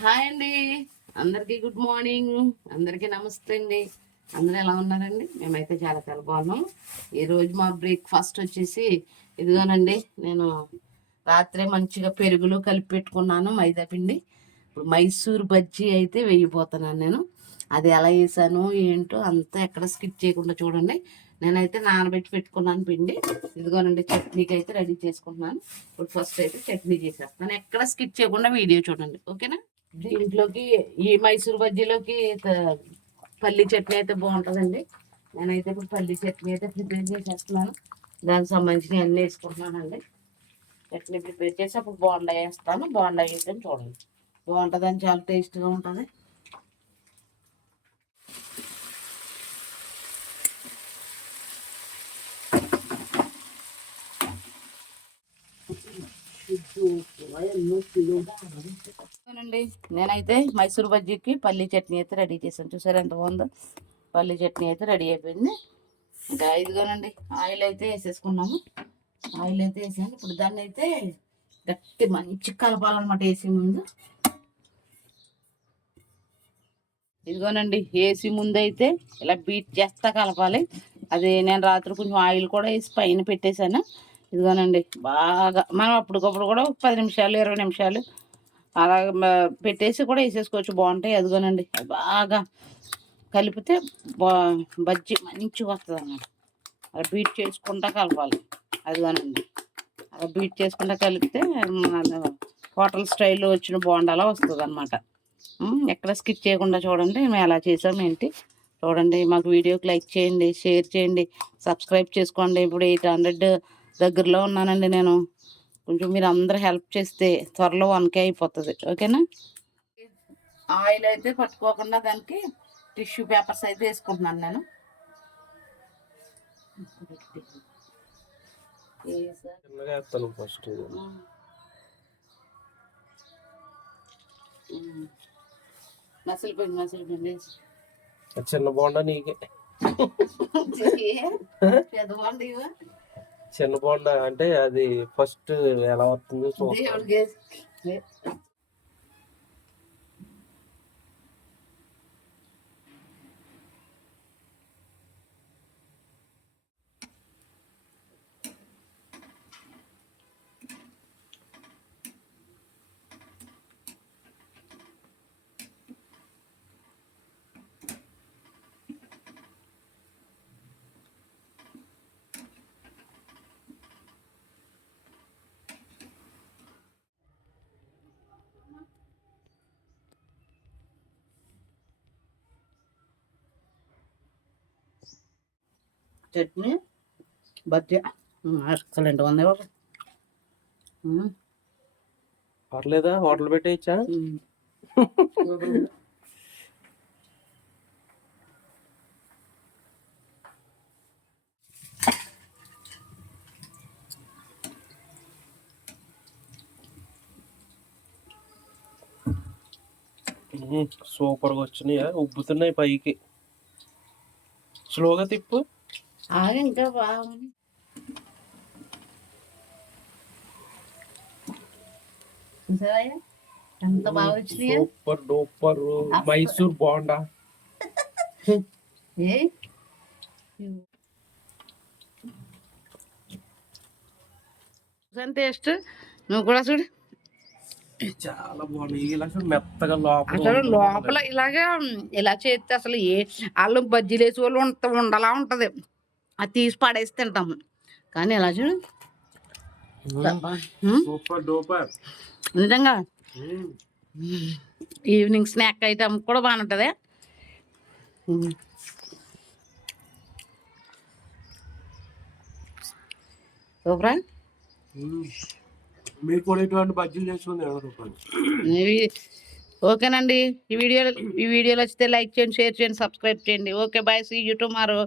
Hi అండి, అందరికీ good morning, అందరికీ నమస్తే అండి. అందరూ ఎలా ఉన్నారండి? మేమైతే చాలా చాలా బాగున్నాం. ఈరోజు మా బ్రేక్ఫాస్ట్ వచ్చేసి ఇదిగోనండి. నేను రాత్రే మంచిగా పెరుగులో కలిపి పెట్టుకున్నాను మైదా పిండి. ఇప్పుడు మైసూర్ బజ్జీ అయితే వేయబోతున్నాను నేను. అది ఎలా వేసాను ఏంటో అంతా ఎక్కడ స్కిప్ చేయకుండా చూడండి. నేనైతే నానబెట్టి పెట్టుకున్నాను పిండి. ఇదిగోనండి, చట్నీకి అయితే రెడీ చేసుకుంటున్నాను. ఇప్పుడు ఫస్ట్ అయితే చట్నీ చేసేస్తాను. ఎక్కడ స్కిప్ చేయకుండా వీడియో చూడండి, ఓకేనా? దీంట్లోకి ఈ మైసూర్ బజ్జీలోకి పల్లి చట్నీ అయితే బాగుంటుందండి. నేనైతే ఇప్పుడు పల్లి చట్నీ అయితే ప్రిపేర్ చేసేస్తున్నాను. దానికి సంబంధించిన అన్నీ వేసుకుంటున్నానండి. చట్నీ ప్రిపేర్ చేసి అప్పుడు బోండా వేస్తాను. బోండా వేసాను చూడండి, బాగుంటుందని, చాలా టేస్ట్గా ఉంటుంది. నేనైతే మైసూర్ బజ్జీకి పల్లి చట్నీ అయితే రెడీ చేశాను. చూసారు ఎంత బాగుందో? పల్లి చట్నీ అయితే రెడీ అయిపోయింది. ఇంకా ఇదిగోనండి, ఆయిల్ అయితే వేసేసుకున్నాము. ఆయిల్ అయితే వేసాను. ఇప్పుడు దాన్ని అయితే గట్టి మంచి కలపాలన్నమాట. వేసి ముందు ఇదిగోనండి, వేసి ముందు అయితే ఇలా బీట్ చేస్తా కలపాలి. అది నేను రాత్రి కొంచెం ఆయిల్ కూడా వేసి పైన పెట్టేశాను. ఇదిగోనండి, బాగా మనం అప్పటికప్పుడు కూడా 10 నిమిషాలు 20 నిమిషాలు అలా పెట్టేసి కూడా వేసేసుకోవచ్చు, బాగుంటాయి. అదిగోనండి, బాగా కలిపితే బజ్జీ మంచిగా వస్తుంది అన్నమాట. అలా బీట్ చేసుకుంటా కలపాలి. అదిగోనండి, అలా బీట్ చేసుకుంటా కలిపితే మన హోటల్ స్టైల్లో వచ్చిన బోండాలా వస్తుంది అన్నమాట. ఎక్కడ స్కిప్ చేయకుండా చూడండి మేము ఎలా చేసాం ఏంటి చూడండి. మాకు వీడియోకి లైక్ చేయండి, షేర్ చేయండి, సబ్స్క్రైబ్ చేసుకోండి. ఇప్పుడు 800 దగ్గరలో ఉన్నానండి నేను. కొంచెం మీరు అందరూ హెల్ప్ చేస్తే త్వరలో 1K అయిపోతుంది, ఓకేనా? ఆయిల్ అయితే పట్టుకోకుండా దానికి టిష్యూ పేపర్స్ అయితే వేసుకుంటున్నాను నేను. ఫస్ట్ మసిలిపోయింది చిన్న బోండా నీకే. చిన్న బోండా అంటే అది ఫస్ట్ ఎలా వస్తుందో చూడండి. చట్నీ బజ్జీ ఎక్సలెంట్ ఉంది. పర్లేదా? హోటల్ పెట్టేయచ్చా? సూపర్గా వచ్చినాయా? ఉబ్బుతున్నాయి పైకి. స్లోగా తిప్పు. ఇంకా బాగుంది. ఎంత బాగా వచ్చినాయి. Super duper Mysore bonda. Taste నువ్వు కూడా చూడు, చాలా బాగుంది. ఇలా మెత్తగా లోపల ఇలాగా ఇలా చేస్తే అసలు వాళ్ళు బజ్జీలు వేసి వాళ్ళు ఉండలా ఉంటది. అది తీసి పడేసి తింటాము. కానీ ఇలా చూడు, సూపర్ డూపర్ నిజంగా. ఈవినింగ్ స్నాక్ ఐటమ్ కూడా బాగుంటుంది. సూపరా. మీరు కూడా ఇటువంటి బజ్జీలు చేసుకుని 20 రూపాయలు. ఓకేనండి, ఈ వీడియోలో వచ్చితే లైక్ చేయండి, షేర్ చేయండి, సబ్స్క్రైబ్ చేయండి. Okay, bye, see you tomorrow.